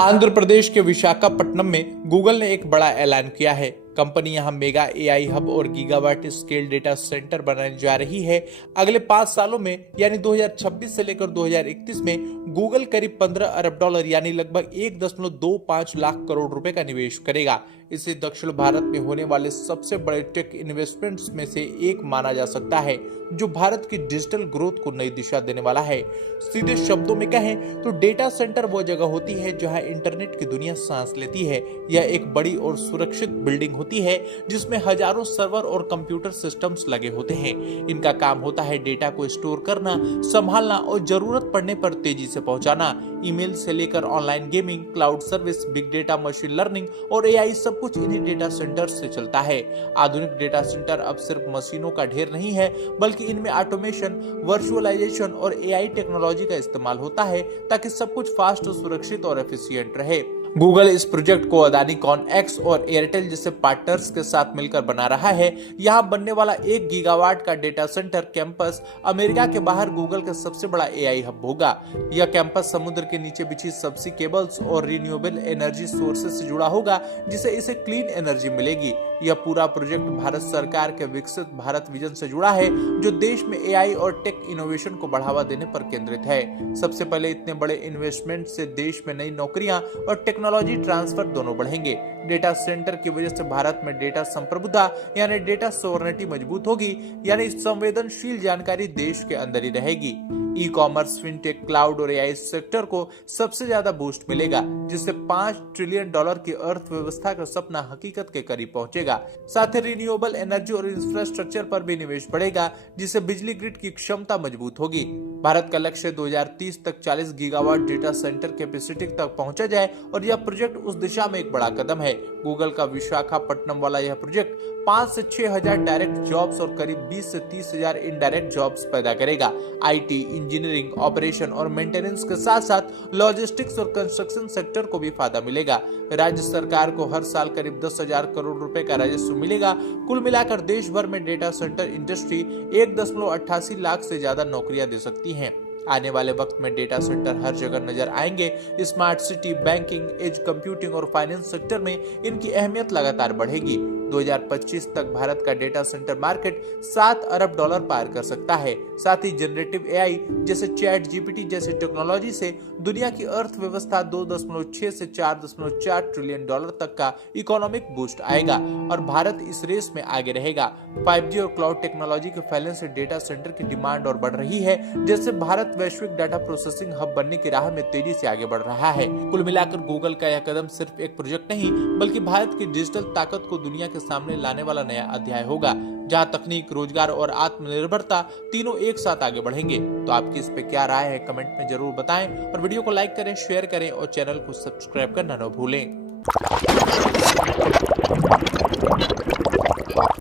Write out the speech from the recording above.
आंध्र प्रदेश के विशाखापट्टनम में गूगल ने एक बड़ा ऐलान किया है। कंपनी यहां मेगा एआई हब और गीगावाट स्केल डेटा सेंटर बनाने जा रही है। अगले 5 सालों में यानी 2026 से लेकर 2031 में गूगल करीब $15 अरब यानी लगभग 1.25 लाख करोड़ रुपए का निवेश करेगा। इसे दक्षिण भारत में होने वाले सबसे बड़े टेक इन्वेस्टमेंट्स में से एक माना जा सकता है, जो भारत की डिजिटल ग्रोथ को नई दिशा देने वाला है। सीधे शब्दों में कहें तो डेटा सेंटर वो जगह होती है जहां इंटरनेट की दुनिया सांस लेती है। यह एक बड़ी और सुरक्षित बिल्डिंग होती है जिसमें हजारों सर्वर और कंप्यूटर सिस्टम्स लगे होते हैं। इनका काम होता है डेटा को स्टोर करना, संभालना और जरूरत पड़ने पर तेजी से पहुंचाना। ईमेल से लेकर online gaming, cloud service, big data, machine learning और एआई सब कुछ इन्हीं डेटा सेंटर से चलता है। आधुनिक डेटा सेंटर अब सिर्फ मशीनों का ढेर नहीं है, बल्कि इनमें ऑटोमेशन, वर्चुअलाइजेशन और एआई टेक्नोलॉजी का इस्तेमाल होता है ताकि सब कुछ फास्ट, सुरक्षित और एफिशिएंट रहे। गूगल इस प्रोजेक्ट को अदानी कॉनएक्स और एयरटेल जैसे पार्टनर्स के साथ मिलकर बना रहा है। यहाँ बनने वाला 1 गीगावाट का डेटा सेंटर कैंपस अमेरिका के बाहर गूगल का सबसे बड़ा एआई हब होगा। यह कैंपस समुद्र के नीचे बिछी सबसी केबल्स और रिन्यूएबल एनर्जी सोर्सेज से जुड़ा होगा, जिससे इसे क्लीन एनर्जी मिलेगी। यह पूरा प्रोजेक्ट भारत सरकार के विकसित भारत विजन से जुड़ा है, जो देश में एआई और टेक इनोवेशन को बढ़ावा देने पर केंद्रित है। सबसे पहले इतने बड़े इन्वेस्टमेंट से देश में नई नौकरियां और टेक्नोलॉजी ट्रांसफर दोनों बढ़ेंगे। डेटा सेंटर की वजह से भारत में डेटा संप्रभुता यानी डेटा सोवरेनिटी मजबूत होगी, यानी संवेदनशील जानकारी देश के अंदर ही रहेगी। ई कॉमर्स, फिनटेक, क्लाउड और एआई सेक्टर को सबसे ज्यादा बूस्ट मिलेगा, जिससे $5 ट्रिलियन की अर्थव्यवस्था का सपना हकीकत के करीब पहुंचेगा। साथ ही रिन्यूएबल एनर्जी और इंफ्रास्ट्रक्चर पर भी निवेश बढ़ेगा, जिससे बिजली ग्रिड की क्षमता मजबूत होगी। भारत का लक्ष्य 2030 तक 40 गीगावाट डेटा सेंटर कैपेसिटी तक पहुंचा जाए और यह प्रोजेक्ट उस दिशा में एक बड़ा कदम है। गूगल का विशाखापट्टनम वाला यह प्रोजेक्ट 5 से 6 हजार डायरेक्ट जॉब्स और करीब 20 से 30 हजार इनडायरेक्ट जॉब्स पैदा करेगा। आईटी, इंजीनियरिंग, ऑपरेशन और मेंटेनेंस के साथ साथ लॉजिस्टिक्स और कंस्ट्रक्शन सेक्टर को भी फायदा मिलेगा। राज्य सरकार को हर साल करीब 10,000 करोड़ रुपए का राजस्व मिलेगा। कुल मिलाकर देश भर में डेटा सेंटर इंडस्ट्री 1.88 लाख से ज्यादा नौकरियां दे सकती है। आने वाले वक्त में डेटा सेंटर हर जगह नजर आएंगे। Smart city, banking, edge computing और फाइनेंस सेक्टर में इनकी अहमियत लगातार बढ़ेगी। 2025 तक भारत का डेटा सेंटर मार्केट $7 अरब पार कर सकता है। साथ ही जनरेटिव एआई जैसे चैट जीपीटी जैसी टेक्नोलॉजी से दुनिया की अर्थव्यवस्था 2.6 से $4.4 ट्रिलियन तक का इकोनॉमिक बूस्ट आएगा और भारत इस रेस में आगे रहेगा। 5G और क्लाउड टेक्नोलॉजी के फैलने से डेटा सेंटर की डिमांड और बढ़ रही है, जिससे भारत वैश्विक डाटा प्रोसेसिंग हब बनने की राह में तेजी से आगे बढ़ रहा है। कुल मिलाकर गूगल का यह कदम सिर्फ एक प्रोजेक्ट नहीं, बल्कि भारत की डिजिटल ताकत को दुनिया के सामने लाने वाला नया अध्याय होगा, जहां तकनीक, रोजगार और आत्मनिर्भरता तीनों एक साथ आगे बढ़ेंगे। तो आपकी इस पे क्या राय है, कमेंट में जरूर बताएं और वीडियो को लाइक करें, शेयर करें और चैनल को सब्सक्राइब करना न भूलें।